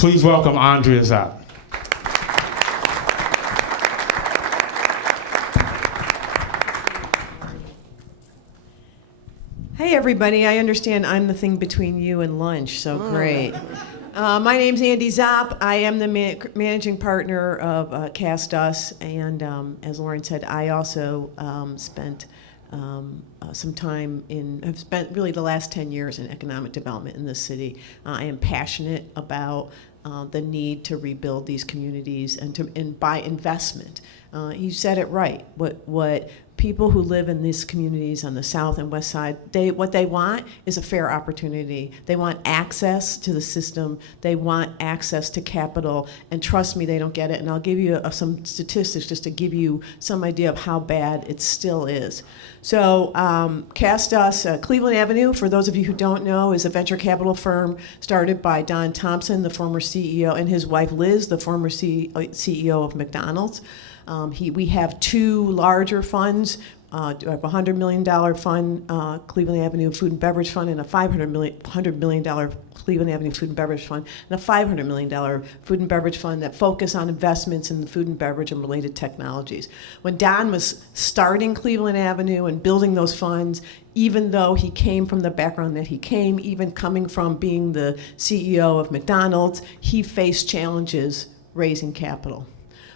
Please welcome Andrea Zopp. Hey everybody, I understand I'm the thing between you and lunch, so great. My name's Andy Zopp. I am the managing partner of Cast Us, and as Lauren said, I also spent some time have spent really the last 10 years in economic development in this city. I am passionate about the need to rebuild these communities and by investment. You said it right. What people who live in these communities on the south and west side, what they want is a fair opportunity. They want access to the system. They want access to capital. And trust me, they don't get it. And I'll give you some statistics just to give you some idea of how bad it still is. So Cast Us, Cleveland Avenue, for those of you who don't know, is a venture capital firm started by Don Thompson, the former CEO, and his wife Liz, the former CEO of McDonald's. We have two larger funds. We have a $100 million fund, Cleveland Avenue Food and Beverage Fund, and a $100 million Cleveland Avenue Food and Beverage Fund, and a $500 million food and beverage fund that focus on investments in the food and beverage and related technologies. When Don was starting Cleveland Avenue and building those funds, even though he came from the background that he came, even coming from being the CEO of McDonald's, he faced challenges raising capital.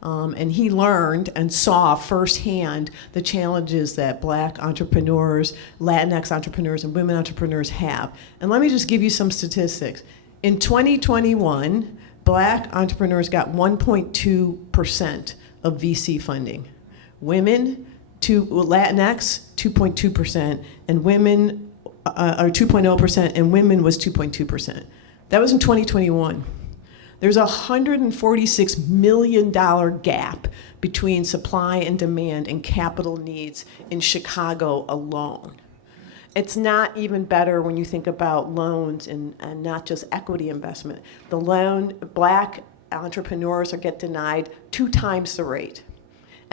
And he learned and saw firsthand the challenges that Black entrepreneurs, Latinx entrepreneurs, and women entrepreneurs have. And let me just give you some statistics. In 2021, Black entrepreneurs got 1.2% of VC funding. Women, Latinx, 2.2%, and women are 2.0%, and women was 2.2%. That was in 2021. There's a $146 million gap between supply and demand and capital needs in Chicago alone. It's not even better when you think about loans and not just equity investment. Black entrepreneurs get denied 2 times the rate.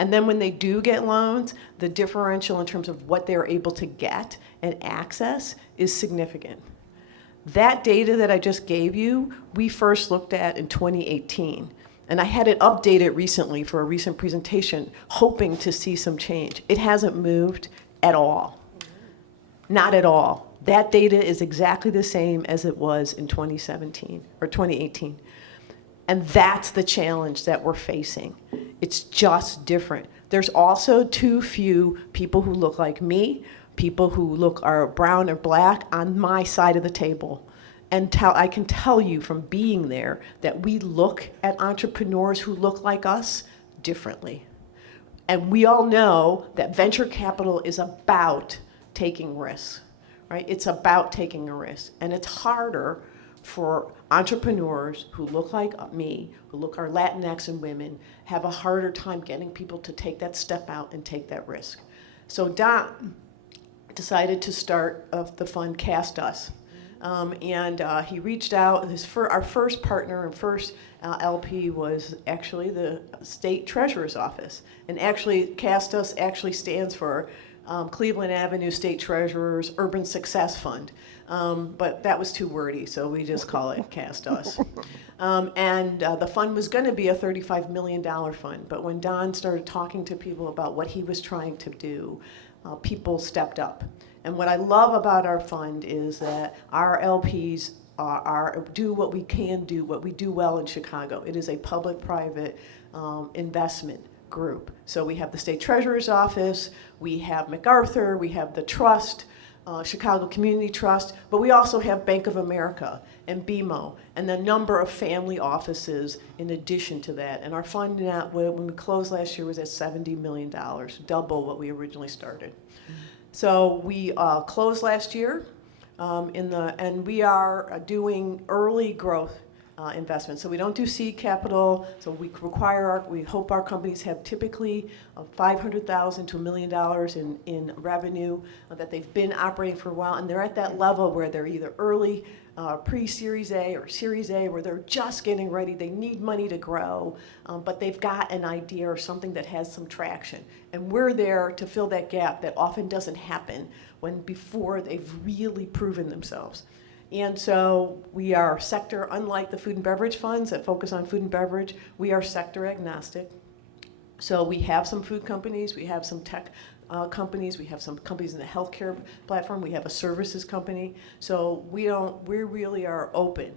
And then when they do get loans, the differential in terms of what they're able to get and access is significant. That data that I just gave you, we first looked at in 2018. And I had it updated recently for a recent presentation, hoping to see some change. It hasn't moved at all. Not at all. That data is exactly the same as it was in 2017 or 2018. And that's the challenge that we're facing. It's just different. There's also too few people who look like me, people who are brown or Black on my side of the table. And I can tell you from being there that we look at entrepreneurs who look like us differently. And we all know that venture capital is about taking risks, right? It's about taking a risk. And it's harder for entrepreneurs who look like me, who are Latinx and women, have a harder time getting people to take that step out and take that risk. So Don decided to start the fund Cast Us. And he reached out. Our first partner and first LP was actually the state treasurer's office. And actually, Cast Us actually stands for Cleveland Avenue State Treasurer's Urban Success Fund. But that was too wordy, so we just call it Cast Us. And the fund was going to be a $35 million fund. But when Don started talking to people about what he was trying to do, people stepped up. And what I love about our fund is that our LPs do what we can do, what we do well in Chicago. It is a public-private investment group. So we have the State Treasurer's Office, we have MacArthur, we have the Trust, Chicago Community Trust, but we also have Bank of America and BMO, and the number of family offices in addition to that. And our fund now, when we closed last year, was at $70 million, double what we originally started. So we closed last year, and we are doing early growth investments. So we don't do seed capital. So we hope our companies have typically $500,000 to $1 million in revenue, that they've been operating for a while, and they're at that level where they're either early, pre-Series A or Series A, where they're just getting ready. They need money to grow, but they've got an idea or something that has some traction. And we're there to fill that gap that often doesn't happen before they've really proven themselves. And so we are sector, unlike the food and beverage funds that focus on food and beverage, we are sector agnostic. So we have some food companies, we have some tech companies, we have some companies in the healthcare platform, we have a services company. So we really are open.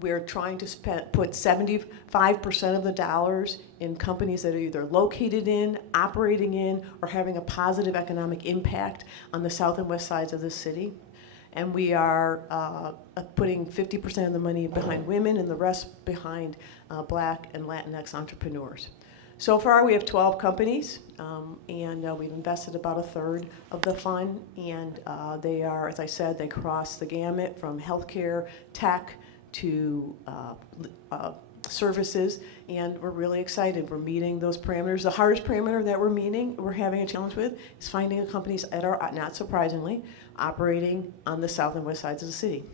We're trying to put 75% of the dollars in companies that are either located in, operating in, or having a positive economic impact on the south and west sides of the city. And we are putting 50% of the money behind women and the rest behind Black and Latinx entrepreneurs. So far, we have 12 companies, and we've invested about a third of the fund. And they are, as I said, they cross the gamut from healthcare, tech, to services, and we're really excited. We're meeting those parameters. The hardest parameter that we're having a challenge with is finding companies that are, not surprisingly, operating on the south and west sides of the city.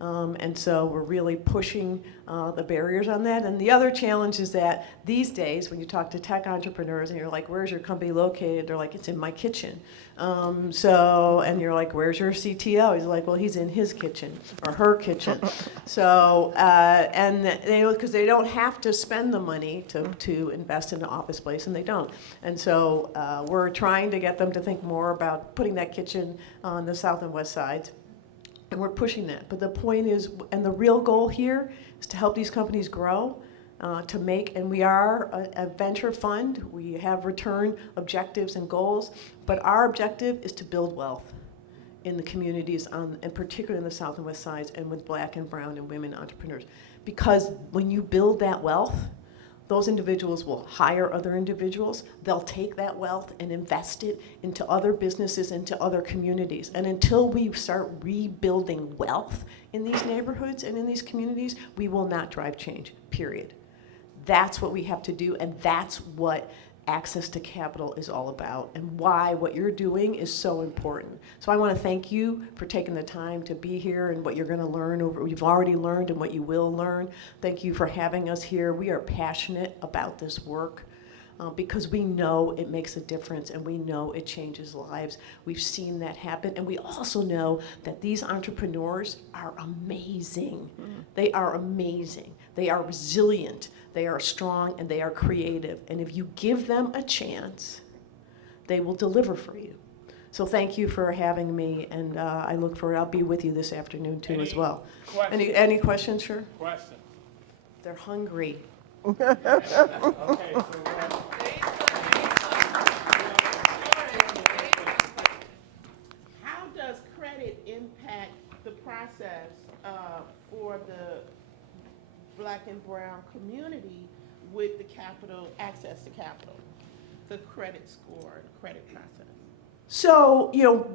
And so we're really pushing the barriers on that. And the other challenge is that these days, when you talk to tech entrepreneurs and you're like, where's your company located? They're like, it's in my kitchen. And you're like, where's your CTO? He's like, well, he's in his kitchen or her kitchen. So, and because they don't have to spend the money to invest in an office space, and they don't. And so we're trying to get them to think more about putting that kitchen on the south and west sides. And we're pushing that. But the point is, and the real goal here is to help these companies grow, and we are a venture fund. We have return objectives and goals, but our objective is to build wealth in the communities, and particularly in the south and west sides, and with Black and brown and women entrepreneurs. Because when you build that wealth, those individuals will hire other individuals. They'll take that wealth and invest it into other businesses, into other communities. And until we start rebuilding wealth in these neighborhoods and in these communities, we will not drive change, period. That's what we have to do, and that's what access to capital is all about, and why what you're doing is so important. So I want to thank you for taking the time to be here and what you're going to learn, what you've already learned and what you will learn. Thank you for having us here. We are passionate about this work because we know it makes a difference and we know it changes lives. We've seen that happen, and we also know that these entrepreneurs are amazing. They are amazing. They are resilient. They are strong, and they are creative. And if you give them a chance, they will deliver for you. So thank you for having me, and I look forward. I'll be with you this afternoon too, as well. Any questions? Sure. Question. They're hungry. Okay, so how does credit impact the process for the Black and brown community with the capital, access to capital, the credit score, the credit process? So,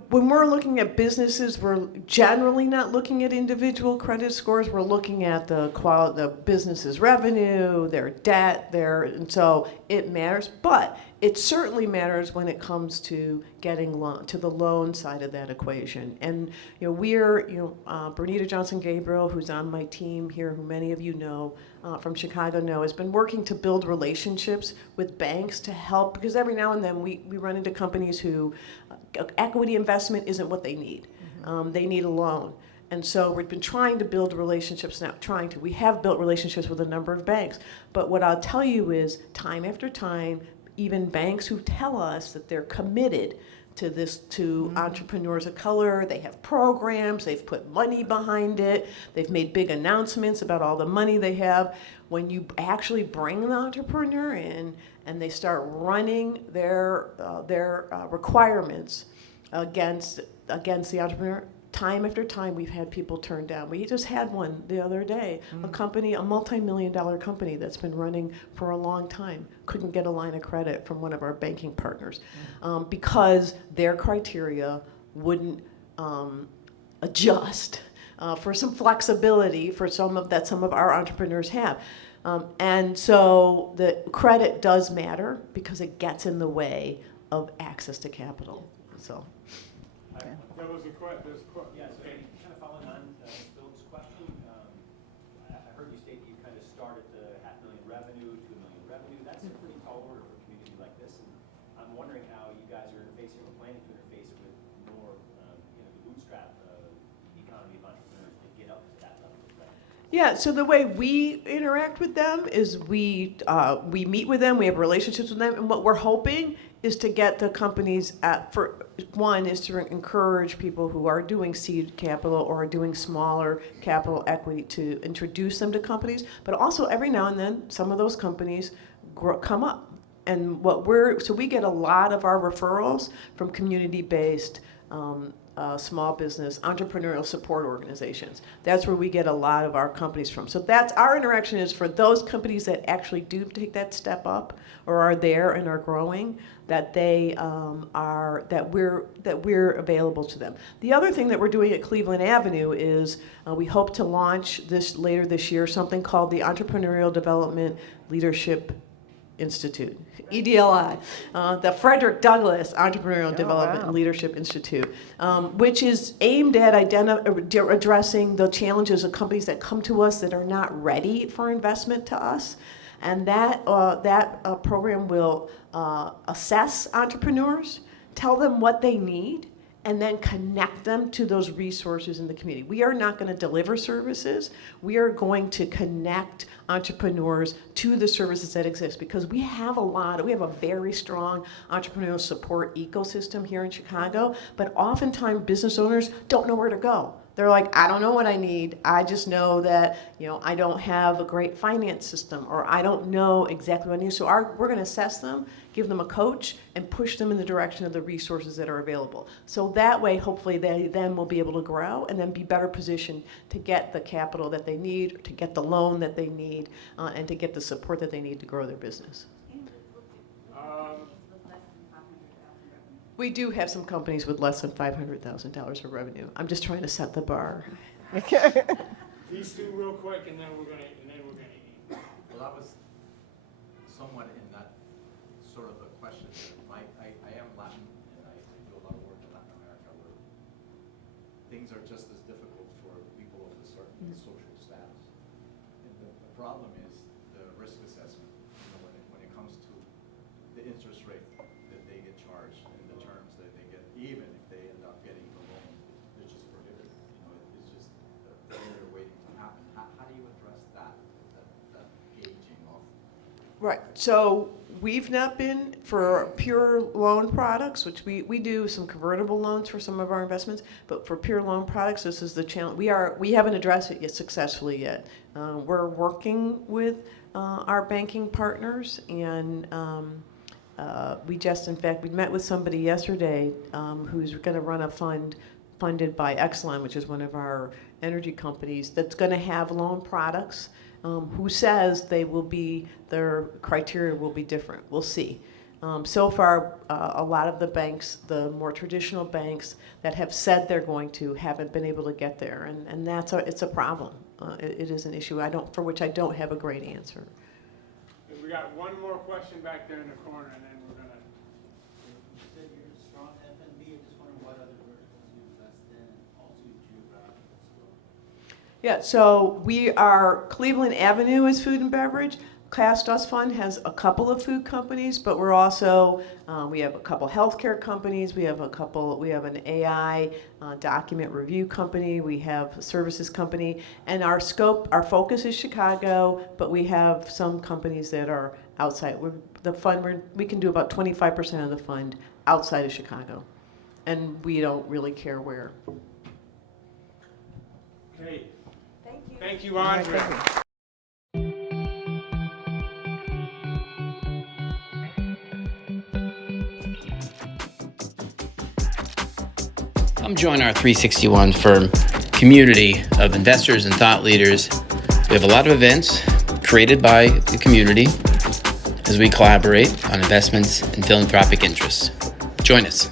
when we're looking at businesses, we're generally not looking at individual credit scores. We're looking at the business's revenue, their debt, and so it matters. But it certainly matters when it comes to getting to the loan side of that equation. And Bernita Johnson-Gabriel, who's on my team here, who many of you know from Chicago know, has been working to build relationships with banks to help, because every now and then we run into companies who equity investment isn't what they need. They need a loan. And so we've been trying to build relationships, we have built relationships with a number of banks. But what I'll tell you is, time after time, even banks who tell us that they're committed to this, to entrepreneurs of color, they have programs, they've put money behind it, they've made big announcements about all the money they have. When you actually bring the entrepreneur in and they start running their requirements against the entrepreneur, time after time we've had people turn down. We just had one the other day, a multi-million-dollar company that's been running for a long time, couldn't get a line of credit from one of our banking partners because their criteria wouldn't adjust for some flexibility for some of our entrepreneurs have. And so the credit does matter because it gets in the way of access to capital. So. There was a question. Yeah, so kind of following on Philip's question, I heard you state that you kind of start at the $500,000 revenue to $1 million revenue. That's a pretty tall order for a community like this. And I'm wondering how you guys are interfacing or planning to interface with more, the bootstrap economy of entrepreneurs. Do Yeah, so the way we interact with them is we meet with them, we have relationships with them, and what we're hoping is to get the companies for one is to encourage people who are doing seed capital or are doing smaller capital equity to introduce them to companies, but also every now and then some of those companies come up. And so we get a lot of our referrals from community-based small business, entrepreneurial support organizations. That's where we get a lot of our companies from. So that's our interaction is for those companies that actually do take that step up or are there and are growing, that they that we're available to them. The other thing that we're doing at Cleveland Avenue is we hope to launch later this year something called the Entrepreneurial Development Leadership Institute, EDLI, the Frederick Douglass Entrepreneurial Development and Leadership Institute, which is aimed at addressing the challenges of companies that come to us that are not ready for investment to us. And that program will assess entrepreneurs, tell them what they need, and then connect them to those resources in the community. We are not going to deliver services. We are going to connect entrepreneurs to the services that exist because we have a very strong entrepreneurial support ecosystem here in Chicago, but oftentimes business owners don't know where to go. They're like, I don't know what I need. I just know that, I don't have a great finance system, or I don't know exactly what I need. So we're going to assess them, give them a coach, and push them in the direction of the resources that are available. So that way, hopefully, they then will be able to grow and then be better positioned to get the capital that they need, to get the loan that they need, and to get the support that they need to grow their business. We do have some companies with less than $500,000 of revenue. I'm just trying to set the bar. These two real quick, and then we're gonna eat. Well, that was somewhat in that sort of a question. I am Latin, and I do a lot of work in Latin America where things are just as difficult for people of a certain social status. And the problem is the risk assessment. When it comes to the interest rate that they get charged and the terms that they get, even if they end up getting the loan, they're just prohibited. It's just the failure waiting to happen. How do you address that gauging of? Right. So we've not been for pure loan products, which we do some convertible loans for some of our investments, but for pure loan products, this is the challenge. We haven't addressed it successfully yet. We're working with our banking partners, and we met with somebody yesterday who's going to run a fund funded by Exelon, which is one of our energy companies, that's going to have loan products. Who says their criteria will be different. We'll see. So far, a lot of the banks, the more traditional banks that have said they're going to, haven't been able to get there, and it's a problem. It is an issue for which I don't have a great answer. We got one more question back there in the corner, and then we're gonna. You said you're a strong F&B. I just wonder what other verticals you invest in, and also geographical scope. Yeah, so we are, Cleveland Avenue is food and beverage. Cast Us Fund has a couple of food companies, but we're also, we have a couple healthcare companies, we have an AI document review company, we have a services company, and our focus is Chicago, but we have some companies that are outside. We can do about 25% of the fund outside of Chicago, and we don't really care where. Okay. Thank you. Thank you, Andrea. Come join our 361 firm community of investors and thought leaders. We have a lot of events created by the community as we collaborate on investments and philanthropic interests. Join us.